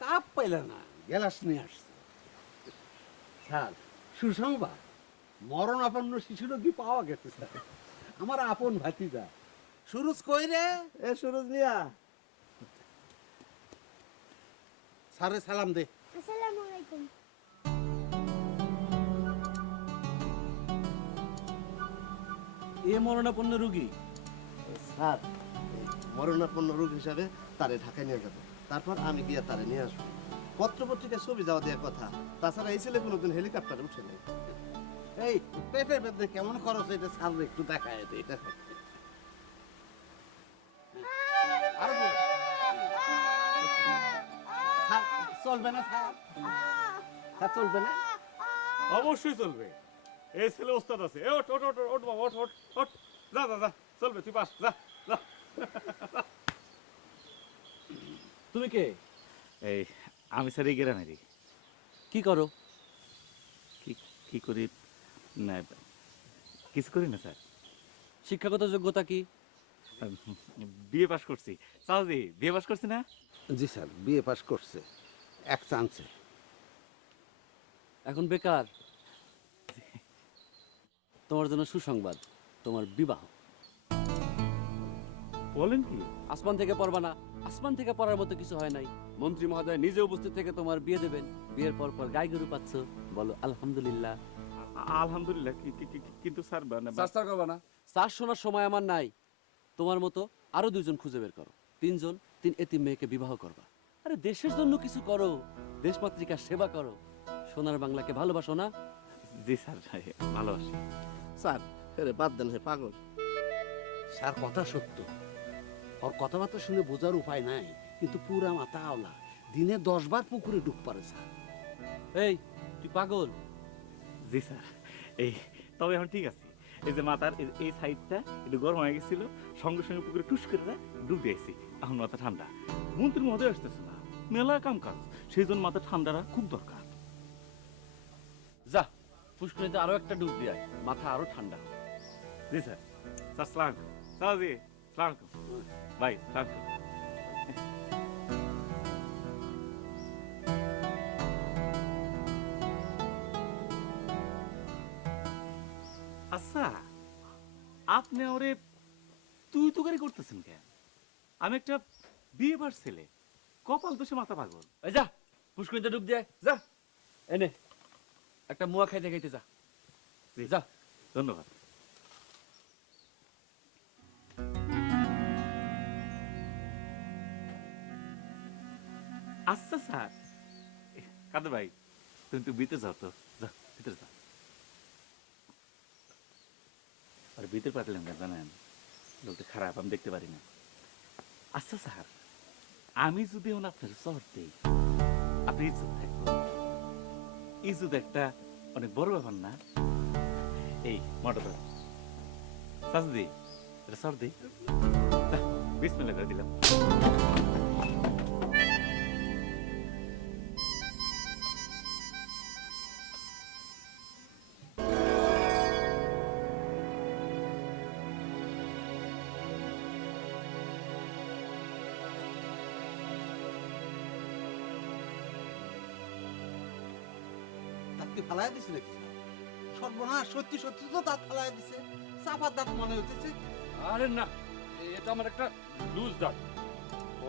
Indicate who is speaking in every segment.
Speaker 1: Cup পাইলে না গ্যালাস নিয়ে আসছে স্যার সুসংবাদ মরণ আপন্ন শিশু রোগী পাওয়া গেছে স্যার আমার আপন ভাতিজা সুরজ কই রে
Speaker 2: এ সুরজ মিয়া
Speaker 1: স্যারে সালাম দে
Speaker 3: আসসালামু আলাইকুম
Speaker 4: এ মরণাপন্ন রুগী
Speaker 2: স্যার মরণাপন্ন রোগ হিসাবে তারে ঢাকায় নিয়ে যাব। তারপর আমি গিয়ে তারে নিয়ে আসব। পত্র পত্রিকায় ছবি যাওয়া দেওয়ার কথা তাছাড়া এই ছেলে কোনোদিন হেলিকপ্টারে উঠে নেই।
Speaker 1: এই পেটের ভেতরে কেমন খরচ এটা ছাড়বে একটু দেখায় দে এটা। আরও বল। স্যার, চলবে না স্যার চলবে না?
Speaker 5: অবশ্যই চলবে। এই ছেলে ওস্তাদ আছে। ওঠ ওঠ ওঠ ওঠ বাবা ওঠ ওঠ ওঠ। যা যা যা চলবে তুই পাস যা যা।
Speaker 4: তুমি কে?
Speaker 5: এই আমি স্যার এই গ্রামেরই।
Speaker 4: কি করো?
Speaker 5: কি কি করি? না কিছু করি না স্যার।
Speaker 4: শিক্ষাগত যোগ্যতা কি?
Speaker 5: বিয়ে পাশ করছি। চাওজি বিয়ে পাশ করছি না?
Speaker 1: জি স্যার বিএ পাশ করছে। এক চান্সে।
Speaker 4: এখন বেকার? তোমার জন্য সুসংবাদ তোমার বিবাহ।
Speaker 5: বলেন কি?
Speaker 4: আসমান থেকে পড়বা না। আসমান থেকে পড়ার মতো কিছু হয় নাই। মন্ত্রী মহোদয় নিজে উপস্থিত থেকে তোমার বিয়ে দেবেন। বিয়ের পর পর গাই গরু পাচ্ছ। বলো আলহামদুলিল্লাহ।
Speaker 5: আলহামদুলিল্লাহ। কি- কি- কি- কিন্তু স্যার মানে
Speaker 4: করবা না। চার শোনার সময় আমার নাই। তোমার মতো আরও দুইজন খুঁজে বের করো। তিনজন তিন এতিম মেয়েকে বিবাহ করবা। আরে দেশের জন্য কিছু করো। দেশমাতৃকার সেবা করো। সোনার বাংলাকে ভালোবাসো না?
Speaker 5: জি স্যার ভালোবাসি।
Speaker 2: স্যার বাদ দেন হে পাগল।
Speaker 1: স্যার কথা সত্য। ওর কথাবার্তা শুনে বোঝার উপায় নাই কিন্তু পুরা মাথা আওলা। দিনে দশ বার পুকুরে ডুব পারে স্যার।
Speaker 4: এই তুই পাগল?
Speaker 5: জি স্যার। এই তবে এখন ঠিক আছে। এই যে মাথার এই- সাইডটা একটু গরম হয়ে গেছিল সঙ্গে সঙ্গে পুকুরে টুস করে ডুব দিয়েছি এখন মাথা ঠান্ডা। মন্ত্রীর মধ্যে আসতেছে না। মেলা কাম কাজ সেই জন্য মাথা ঠান্ডাটা খুব দরকার।
Speaker 4: যা পুষ্করিতে আরও একটা ডুব দিয়ে মাথা আরও ঠান্ডা
Speaker 5: জি স্যার। স্যার সালাম স্যার জি। সালাম বাই সালাম আচ্ছা আপনি ওরে তুই তো গাড়ি করতেছেন কেন? আমি একটা বিয়ে বার ছেলে কপাল দোষে মাথা পাগল।
Speaker 4: এই যা পুষ্করিতে ডুব দিয়ে যা। এনে একটা মুয়া খাইতে খাইতে যা। যা।
Speaker 5: ধন্যবাদ। আচ্ছা স্যার কাদের ভাই তুমি একটু ভিতরে যাও তো যাও ভিতরে যাও আর ভিতরে পাঠালাম কেন জানেন লোকটা খারাপ আমি দেখতে পারি না আচ্ছা স্যার আমি যদি এখন আপনার শহর দেই আপনি ইজ্জত থাকব ইজ্জত একটা অনেক বড় ব্যাপার না এই মোটর ধর সাজদি এটা সর দি বিসমিল্লাহ করে দিলাম
Speaker 1: দাঁতকে ফালাই দিছে নাকি সর্বনাশ সত্যি সত্যি তো দাঁত ফালাই দিছে। চাপার দাঁত মনে হইতেছে।
Speaker 4: আরে না এটা আমার একটা লুজ দাঁত।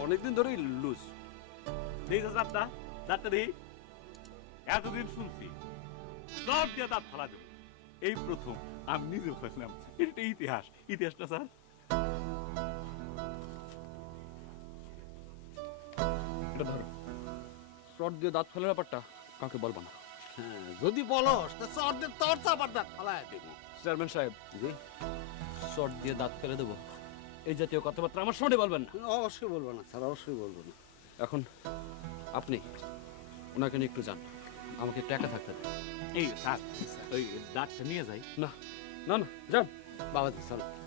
Speaker 4: অনেকদিন ধরেই লুজ।
Speaker 5: তো দাঁতটা দাঁতটা দেই এতদিন শুনছি দাঁত দিয়ে দাঁত ফালা দেবো। এই প্রথম আমি নিজে ভাবলাম এটা একটা ইতিহাস। ইতিহাসটা স্যার?
Speaker 4: এটা ধরো। শর্ট দিয়ে দাঁত ফেলার ব্যাপারটা কাউকে বলব না।
Speaker 1: যদি বলস তা চর্দের তোর চাপার দাঁত ফালাই দেবো।
Speaker 4: চেয়ারম্যান সাহেব
Speaker 1: জি?
Speaker 4: শর্ট দিয়ে দাঁত ফেলে দেবো। এই জাতীয় কথাবার্তা আমার সামনে বলবেন না।
Speaker 1: অবশ্যই বলব না স্যার অবশ্যই বলব না।
Speaker 4: এখন আপনি ওনাকে নিয়ে একটু যান। আমাকে একটু একা থাকতে দেন।
Speaker 5: এই স্যার ওই দাঁতটা নিয়ে যাই।
Speaker 4: না না না যান।
Speaker 1: বাবা চলো।